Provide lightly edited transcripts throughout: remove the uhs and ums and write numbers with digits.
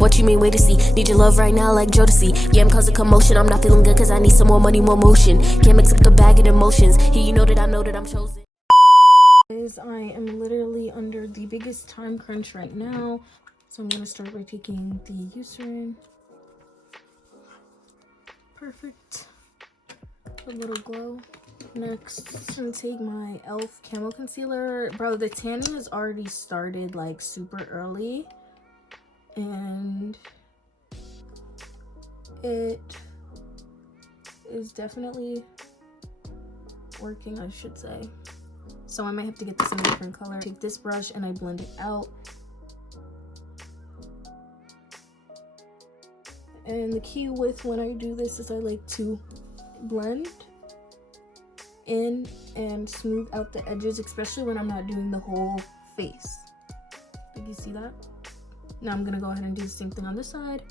What you mean, wait to see? Need your love right now like Jodeci. Yeah, I'm causing commotion. I'm not feeling good cause I need some more money, more motion. Can't mix up the bag of emotions. Here you know that I'm chosen. Guys, I am literally under the biggest time crunch right now. So I'm gonna start by taking the Eucerin. Perfect. A little glow. Next, I'm gonna take my e.l.f. Camo Concealer. Bro, the tanning has already started like super early. And it is definitely working, I should say. So I might have to get this in a different color. Take this brush and I blend it out. And the key with when I do this is I like to blend in and smooth out the edges, especially when I'm not doing the whole face. Did you see that? Now I'm gonna go ahead and do the same thing on this side,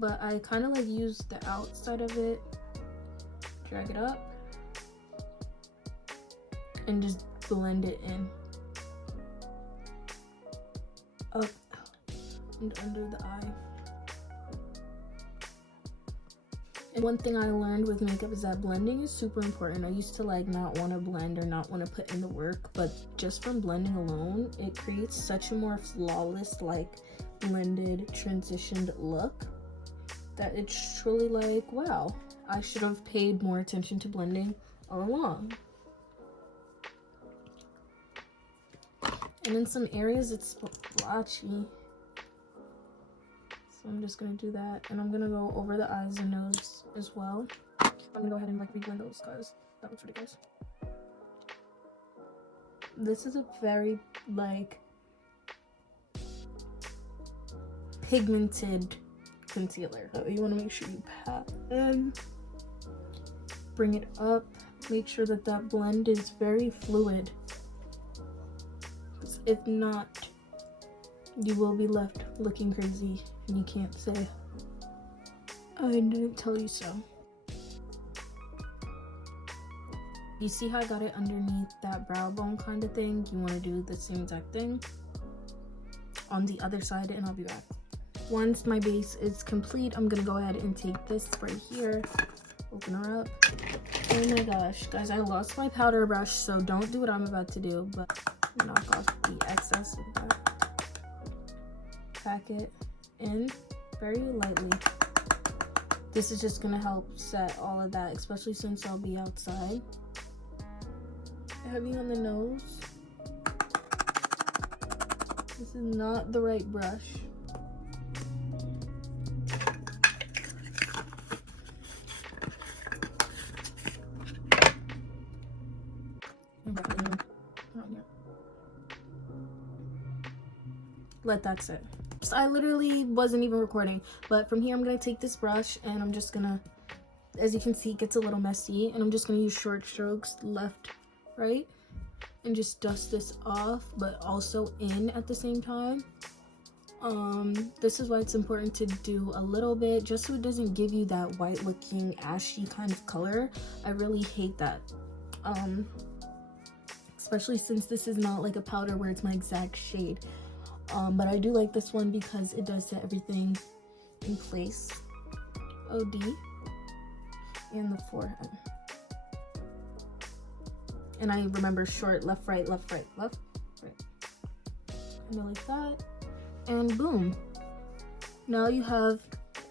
but I kind of like use the outside of it, drag it up, and just blend it in, up and under the eye. And one thing I learned with makeup is that blending is super important. I used to like not want to blend or not want to put in the work, but just from blending alone, it creates such a more flawless, like blended, transitioned look that it's truly like, wow, I should have paid more attention to blending all along. And in some areas it's splotchy. So I'm just gonna do that, and I'm gonna go over the eyes and nose as well. I'm gonna go ahead and like reblend those because that looks ridiculous. This is a very like pigmented concealer. So you want to make sure you pat in, bring it up, make sure that that blend is very fluid. If not, you will be left looking crazy and you can't say, I didn't tell you so. You see how I got it underneath that brow bone kind of thing? You want to do the same exact thing on the other side, and I'll be back. Once my base is complete, I'm gonna go ahead and take this right here, open her up. Oh my gosh, guys, I lost my powder brush, so don't do what I'm about to do, but knock off the excess of that. Pack it in very lightly. This is just gonna help set all of that, especially since I'll be outside. Heavy on the nose. This is not the right brush. Let that sit. So I literally wasn't even recording, but from here I'm gonna take this brush and I'm just gonna, as you can see, it gets a little messy, and I'm just gonna use short strokes, left, right, and just dust this off, but also in at the same time. This is why it's important to do a little bit, just so it doesn't give you that white looking ashy kind of color. I really hate that, especially since this is not like a powder where it's my exact shade. But I do like this one because it does set everything in place. OD. And the forehead. And I remember short, left, right, left, right, left, right. Kind of like that. And boom. Now you have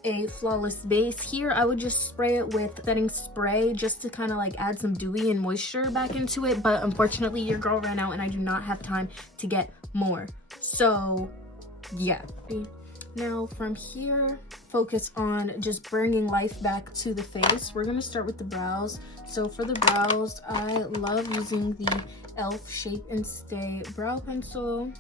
a flawless base. Here I would just spray it with setting spray just to kind of like add some dewy and moisture back into it, but unfortunately your girl ran out and I do not have time to get more. So yeah. Now from here, focus on just bringing life back to the face. We're gonna start with the brows. So for the brows, I love using the e.l.f. Shape and Stay brow pencil.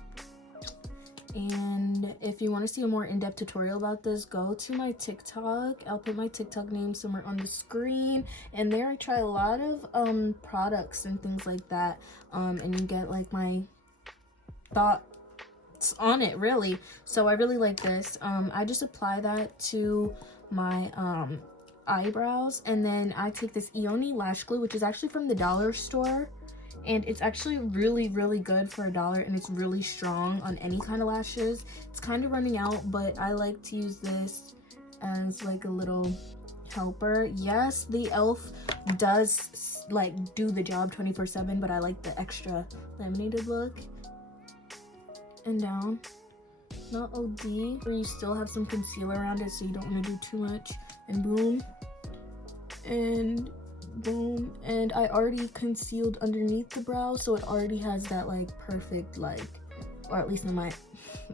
And if you want to see a more in-depth tutorial about this, go to my TikTok. I'll put my TikTok name somewhere on the screen, and there I try a lot of products and things like that, and you get like my thoughts on it, really. So I really like this. I just apply that to my eyebrows, and then I take this Ioni lash glue, which is actually from the dollar store, and it's actually really good for $1, and it's really strong on any kind of lashes. It's kind of running out, but I like to use this as like a little helper. Yes, the e.l.f. does like do the job 24/7, but I like the extra laminated look. And down, not OD, or you still have some concealer around it, so you don't want to do too much. And boom, and boom. And I already concealed underneath the brow, so it already has that like perfect, like, or at least in my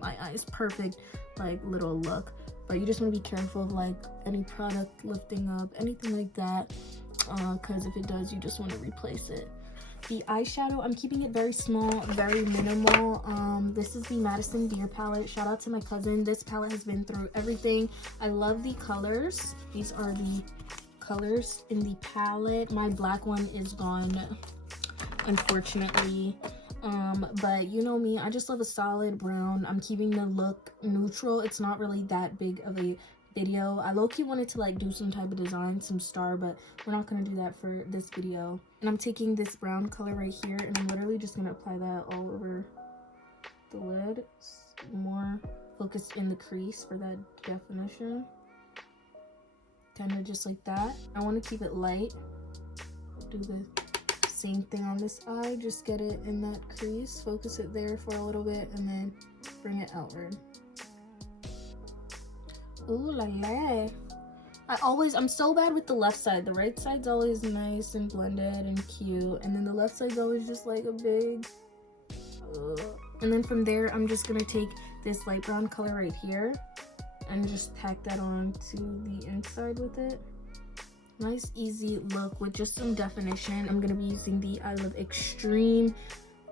eyes, perfect like little look. But you just want to be careful of like any product lifting up, anything like that, because if it does, you just want to replace it. The eyeshadow, I'm keeping it very small, very minimal. This is the Madison Beer palette. Shout out to my cousin. This palette has been through everything. I love the colors. These are the colors in the palette. My black one is gone, unfortunately. But you know me, I just love a solid brown. I'm keeping the look neutral. It's not really that big of a video. I low-key wanted to like do some type of design, some star, but we're not gonna do that for this video. And I'm taking this brown color right here, and I'm literally just gonna apply that all over the lid. It's more focused in the crease for that definition. Kind of just like that. I want to keep it light. Do the same thing on this eye. Just get it in that crease, focus it there for a little bit, and then bring it outward. Ooh la la. I'm so bad with the left side. The right side's always nice and blended and cute, and then the left side's always just like a big and then from there I'm just gonna take this light brown color right here and just tack that on to the inside with it. Nice easy look with just some definition. I'm gonna be using the I Love Extreme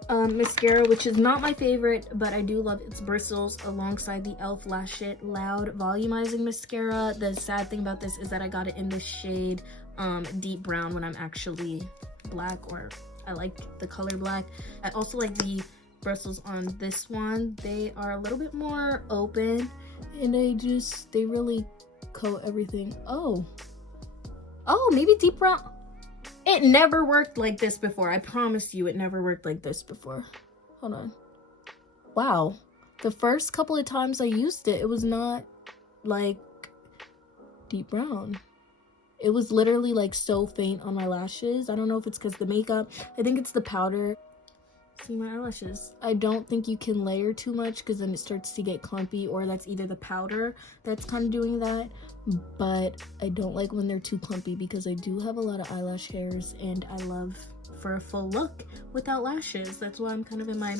mascara, which is not my favorite, but I do love its bristles, alongside the e.l.f. Lash It Loud volumizing mascara. The sad thing about this is that I got it in the shade deep brown when I'm actually black, or I like the color black. I also like the bristles on this one. They are a little bit more open, and they really coat everything. Oh, maybe deep brown. It never worked like this before. I promise you, it never worked like this before. Hold on. Wow. The first couple of times I used it, it was not like deep brown. It was literally like so faint on my lashes. I don't know if it's because the makeup. I think it's the powder. See my eyelashes. I don't think you can layer too much because then it starts to get clumpy, or that's either the powder that's kind of doing that. But I don't like when they're too clumpy because I do have a lot of eyelash hairs, and I love for a full look without lashes. That's why I'm kind of in my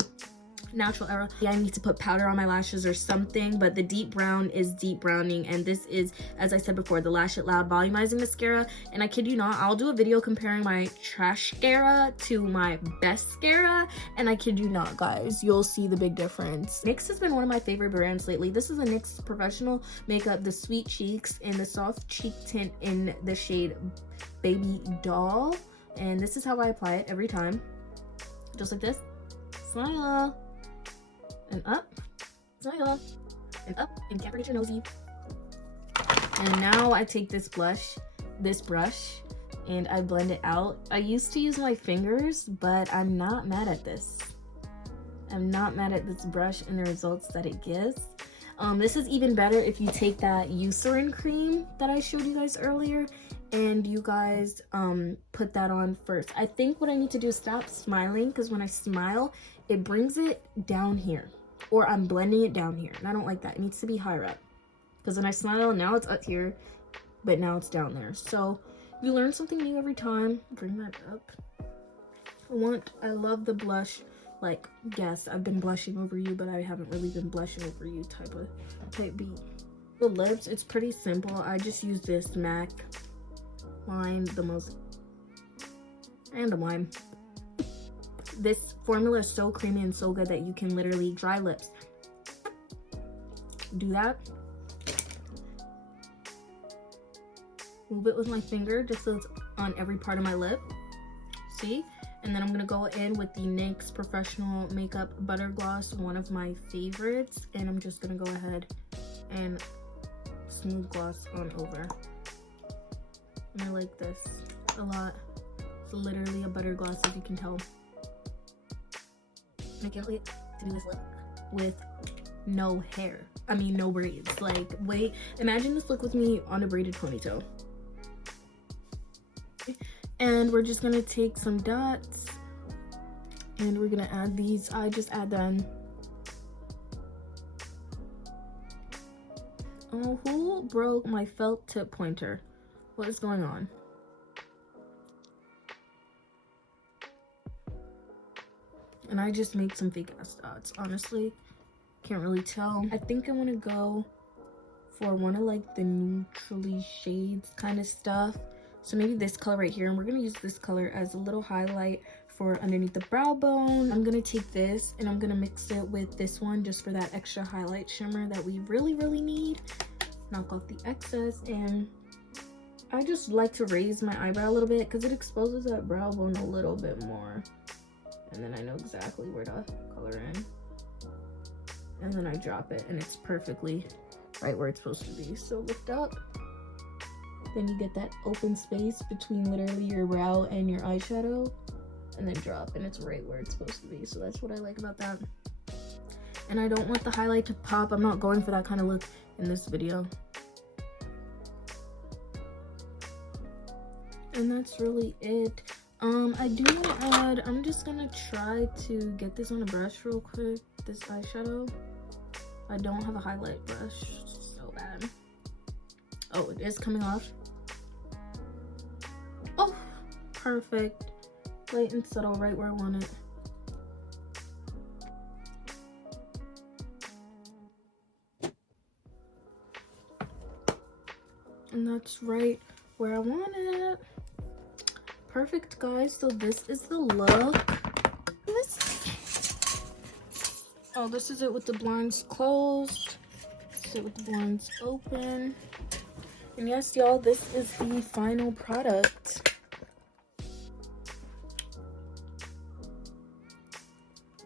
natural era. Yeah, I need to put powder on my lashes or something, but the deep brown is deep browning, and this is, as I said before, the Lash It Loud volumizing mascara. And I kid you not, I'll do a video comparing my trash-cara to my best-cara, and I kid you not, guys, you'll see the big difference. NYX has been one of my favorite brands lately. This is a NYX Professional Makeup, the Sweet Cheeks and the Soft Cheek Tint in the shade Baby Doll, and this is how I apply it every time. Just like this. Smile. And up, smile, and up, and can't forget your nosy. And now I take this brush, and I blend it out. I used to use my fingers, but I'm not mad at this. I'm not mad at this brush and the results that it gives. This is even better if you take that Eucerin cream that I showed you guys earlier, and you guys put that on first. I think what I need to do is stop smiling, because when I smile, it brings it down here, or I'm blending it down here, and I don't like that. It needs to be higher up, because when I smile, now it's up here, but now it's down there. So you learn something new every time. Bring that up. I love the blush. Like, yes, I've been blushing over you, but I haven't really been blushing over you type beat. The lips, it's pretty simple. I just use this MAC line, the most random line. This formula is so creamy and so good that you can literally dry lips. Do that. Move it with my finger just so it's on every part of my lip. See? And then I'm gonna go in with the NYX Professional Makeup Butter Gloss, one of my favorites, and I'm just gonna go ahead and smooth gloss on over. And I like this a lot. It's literally a butter gloss, as you can tell. and I can't wait to do this look with no hair. I mean, no braids. Like, wait, imagine this look with me on a braided ponytail. And we're just gonna take some dots and we're gonna add these. I just add them. Oh, who broke my felt tip pointer? What is going on? And I just made some fake ass dots, honestly. Can't really tell. I think I want to go for one of like the neutrally shades kind of stuff. So maybe this color right here, and we're gonna use this color as a little highlight for underneath the brow bone. I'm gonna take this and I'm gonna mix it with this one just for that extra highlight shimmer that we really need. Knock off the excess, and I just like to raise my eyebrow a little bit because it exposes that brow bone a little bit more. And then I know exactly where to color in. And then I drop it and it's perfectly right where it's supposed to be. So lift up. Then you get that open space between literally your brow and your eyeshadow, and then drop, and it's right where it's supposed to be. So that's what I like about that. And I don't want the highlight to pop. I'm not going for that kind of look in this video. And that's really it. I do want to add, I'm just gonna try to get this on a brush real quick, this eyeshadow. I don't have a highlight brush, so bad. Oh, it is coming off. Oh, perfect. Light and subtle, right where I want it. And that's right where I want it. Perfect, guys. So this is the look. Oh, this is it with the blinds closed. This is it with the blinds open. And yes, y'all, this is the final product.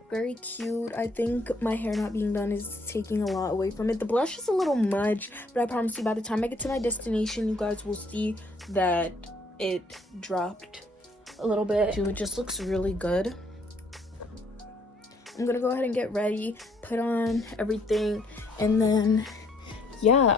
Very cute. I think my hair not being done is taking a lot away from it. The blush is a little much, but I promise you by the time I get to my destination, you guys will see that it dropped a little bit. It just looks really good. I'm gonna go ahead and get ready, put on everything, and then yeah,